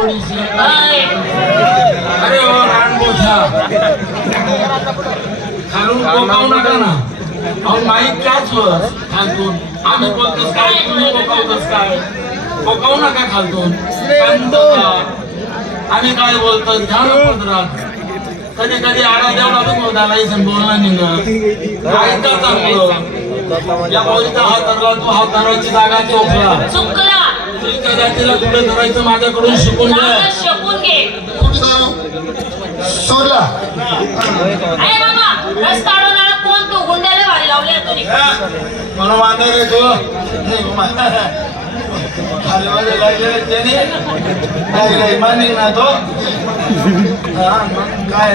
थोडीशी अरे हो रानबोठा खालून कोकावू नका ना अहो माईक काच खालतून आम्ही बोलतोस काय तुम्ही कोकावतोस काय कोकावू नका खालतून शांत व्हा. आम्ही काय बोलतो घ्या ना पदरात कधी कधी आडा देवळा दुखवताला इथून बोलणं निघत ऐका चांगलं या बोलीचा हात धरला तो हात धरायची जागा चोखला चुकला तुझ्या जातीला कुठे धरायचं माझ्याकडून शिकून घे शकून घे सोडला अरे बाबा रस्ता अडवणारा कोण तो गुंड्याला भारी लावले तुम्ही म्हणून मागे रे तू खालीमध्ये लागले त्याने काय मानिक ना तो मग काय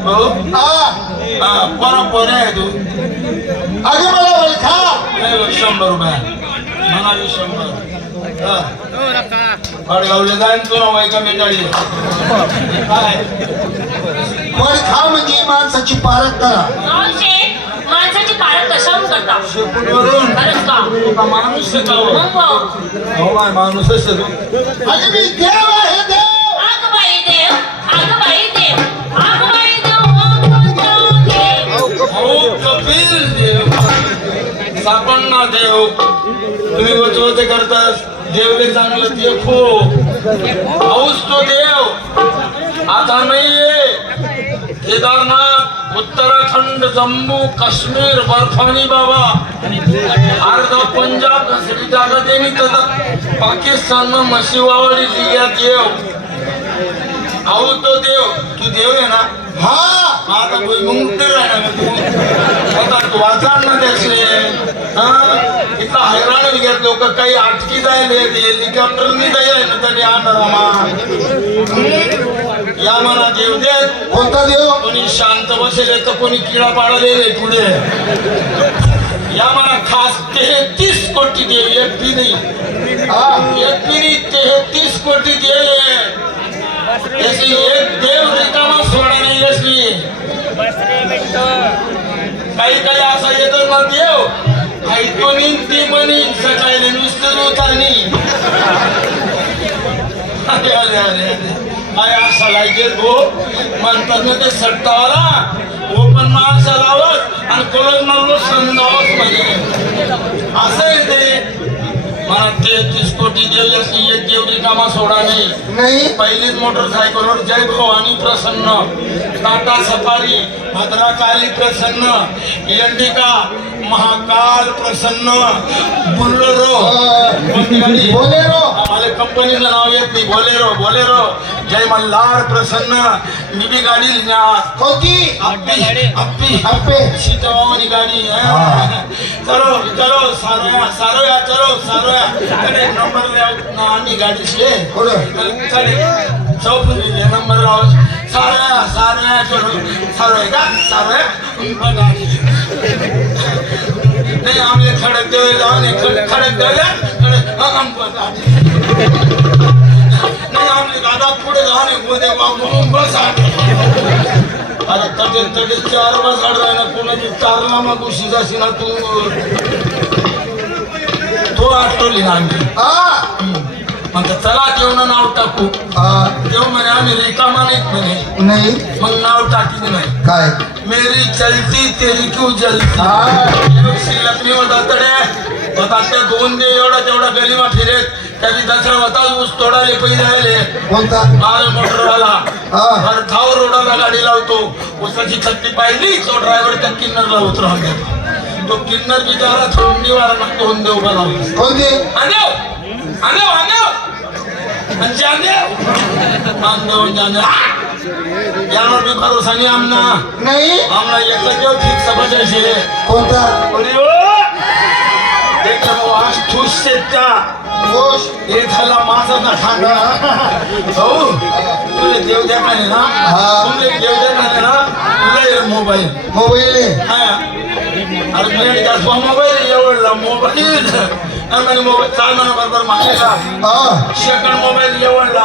भाऊ बरोबर आहे तू अगे मला ओळखा 100 रुपये म्हणाली 100 बडगावले जाईन तू ना वैका मिटाळी काय ओळखा म्हणजे माणसाची पारख करा माणसाची पाळत कशावर करता शेपूटवरून खरंच का माणूस शिकावं मग भाऊ. हो माय माणूसच आहे तू अगे मी देव आहे देव आग बाई देव आग बाई देव आग बाई देव अहो कपिल देव सापडना देव तुम्ही वचवते करतास देवले चांगलं देखो पाऊस तो देव आता नाहीये केदारनाथ उत्तराखंड जम्मू काश्मीर बर्फानी बाबा अर्ध पंजाब सगळी जागा देणी तसं पाकिस्तान म्हशी वावडी लिया देव अहो तो देव तू देव आहे ना हा आता मुक्त राहणार आता तू वाचाड ना त्याचे इथला हैराण घेत लोक काही अटकी जायले हेलिकॉप्टरनी जाईल ना तरी आणारा या मला देव दे कोणता देव कोणी शांत बसेल तर कोणी किडा पाडाले पुढे या मला खास 33 कोटी देव एक पी नाही एक पी 33 कोटी देव याची एक देव रिकामा सोडा नाही असली काही काही असा येतो ना देव ऐकून ती म्हणी सकाळी नुसतं रोतानी अरे अरे अरे काय असा लायके गो म्हणतात ना ते सट्टावाला ओपन मार्क्स लावत आणि कॉलेज मारलो संदावत म्हणजे असं आहे ते मला 33 कोटी देव असली एक देव रिकामा सोडा नाही पहिलीच मोटरसायकलवर जय भवानी प्रसन्न टाटा सफारी भद्राकाली प्रसन्न इंडिका महाकाल प्रसन्न बुलेरो मला कंपनीचं नाव येत नाही बोलेरो जय मल्हार प्रसन्न मी बी गाडी कोणती अप्पी सीतावानी गाडी चलो सारोया नंबर आम्ही गाडी चौपदी नंबर लाव सारोया चलो सारोया का सारोया गाडी नहीं आमले खड़क देवे लाने खड़क देवे हम नहीं आमले दादा पुढे लाने गोदे बाबू बस अरे तटे 4 बस अडवाय ना कोणाची 4 लामा खुशी जाशी ना तू तो आटोली ना म्हणतात चला जेवण नाव टाकू देव म्हणे आम्ही रिकामा नाही मग नाव टाकी नाही काय मेरी चलती तेरी क्यों जलती लक्ष्मी होता तडे होता त्या 2 दे एवढा तेवढा गलीमा फिरेत त्याची दसरा होता ऊस तोडाले पै राहिले कोणता माल मोटरवाला धाव रोडाला गाडी लावतो ऊसाची छत्ती पाहिली तो ड्रायव्हर त्या किन्नरला उतरवून देतो तो किन्नर बिचारा थंडीवारा लागतो होऊन देव बनवला कोणते यावर मी भरोसा नाही आमना आमना एकला जेव फिक्स बजायचे कोणता आज ठुस शेतचा हे झाला माझा ना खांदा हो तुले देव देखाने ना तुमले देव देखाने ना तुला मोबाईल अरे मेरे का मोबाईल एवढला मोबाईल चालणार बरोबर मागेला सेकंड मोबाईल एवढला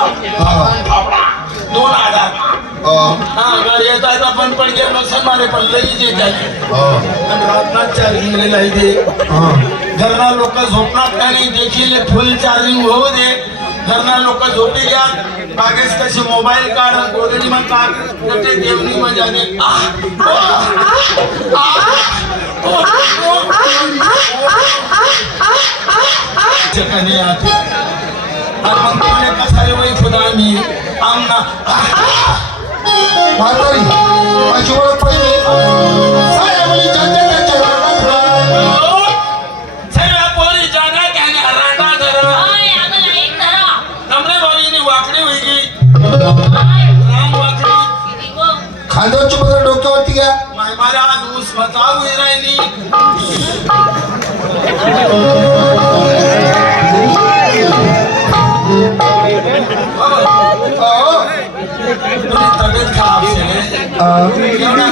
2000 घर येता पण पण गेलो समारे पण लगेच येत आणि रातना चार्जिंग घरना लोक झोपणार का नाही देखील फुल चार्जिंग होऊ दे घरना लोक झोपी घ्या मागेच कसे मोबाईल काढ गोदडी मग काढ कटे देवनी मजा दे चकने आते और मग तुमने कसारे वही खुदा मी आमना म्हातारी माझी ओळख पहिली साऱ्या मुली ज्यांच्या त्यांच्या घरात सगळ्या पोरी जाना त्याने राटा धरा आय अगं लाईट धरा कमरे बाईनी वाकडी होई गई आय राम वाकडी किती गो खांद्यावरची पदर डोक्यावरती घ्या माय मला आज ऊस मचाव होई राहिली तब्येत खराब एवढा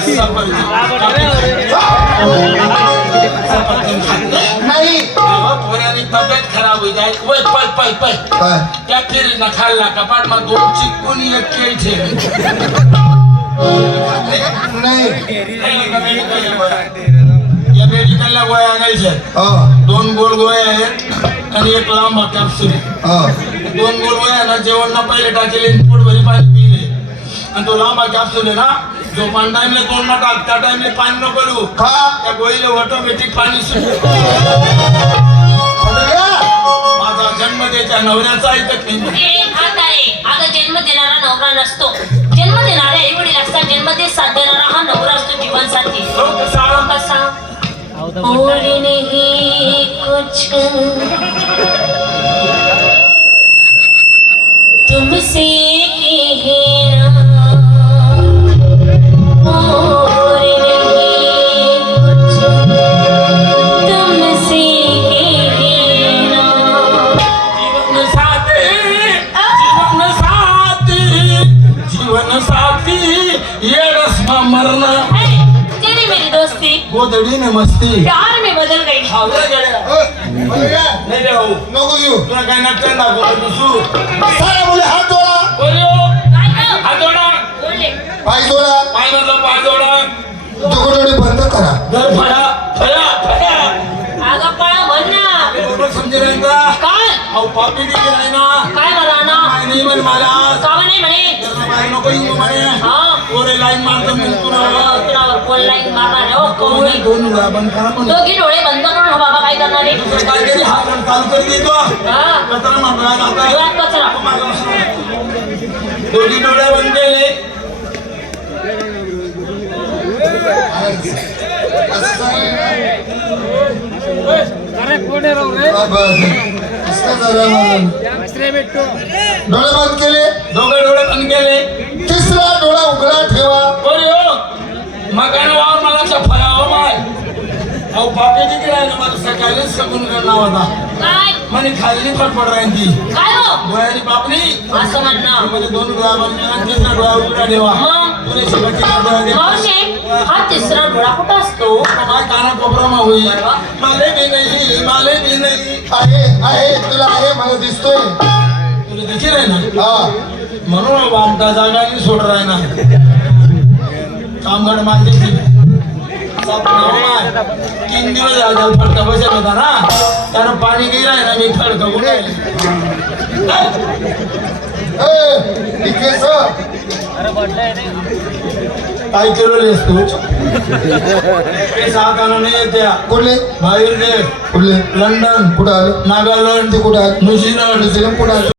नाही पोऱ्यानी तब्येत खराब होई जाय पै पै पै पै काय त्या फिरी न खाल्ला कपाट मा दोन चिकून एक केळ ठेवी नाही या मेडिकलला गोळ्या आणायच्या दोन गोड गोळ्या आहेत आणि एक लांब कॅप्सूल दोन गोड गोळ्या ना जेवण ना पहिले टाकेले पोट भरी पाणी पिले आणि तो लांबा कॅप्सूल आहे ना जो पान टाइमला तोंड ना टाक त्या टाइमला पाणी न करू का त्या गोळीला ऑटोमॅटिक पाणी सुटतं माझा जन्म त्याच्या नवऱ्याचा ऐकत नाही ए म्हातारे अगं जन्म देणारा नवरा नसतो जन्म देणारे आई वडील असतात जन्म दे साथ देणारा हा नवरा असतो जीवनसाथी तो कसा कसा और नहीं कुछ तुमसे कहना और नहीं कुछ तुमसे कहना जीवन साथी ये रस्मा मरना तेरी मेरी दोस्ती गोदड़ी में मस्ती प्यार में बदल गई आवडे गड्या नाही रे भाऊ नको घेऊ तुला काय नाटक दाखवलं दुसू साऱ्या मुली हात जोडा बोल काय गं? हात जोडा बोलले पाय जोडा पाय मधला पाय जोडा जोडोडी बंद करा घर फळा फळा फळा अगं पळा म्हण ना बरोबर समजे नाही का काय अहो पापी दिली नाही ना काय म्हणा ना काय नाही म्हणे मला का नाही म्हणे बाहेर नको येऊ म्हणे हा पोरे लाईन मारतो मी तुला कुणावर कोण लाईन मारणार हो कोणी दोन वेळा बंद करा म्हणे दोघी डोळे बंद करून हा बाबा काय करणार आहे काय केली हा पण चालू कर देतो हा कचरा मारला आता डोळ्यात कचरा दोघी डोळे बंद केले डोळे बंद केले दोघे डोळे बंद केले तिसरा डोळा उघडा ठेवा बोल हो मकान वावर मला फळा हो माय अहो पापी किती राहिलं मला सकाळीच सगून करणार होता काय म्हणे खाल्ली फटफट राहिली काय हो डोळ्यानी पापणी असं म्हणणं म्हणजे दोन डोळा बंद केला आणि तिसरा डोळा उघडा ठेवा मग तुला शेवटचा डोळा दे मावशी हा तिसरा डोळा कुठं असतो काय काना कोपरा होईल माले बी नाही आहे तुला आहे मला दिसतोय तुला देखील आहे ना हा म्हणून वामटा जागा नाही सोड राही ना कामगार माझे 3 दिवस झाले फडका बसत होता ना त्यानं पाणी गेलं आहे ना मी फडका उडायला काय केलेलेस तू सात आणून नाही येत्या कुठले बाहेर दे कुठले लंडन कुठं आले नागालँड ते कुठं आले न्यूझीलंड न्यूझीलंड कुठं आले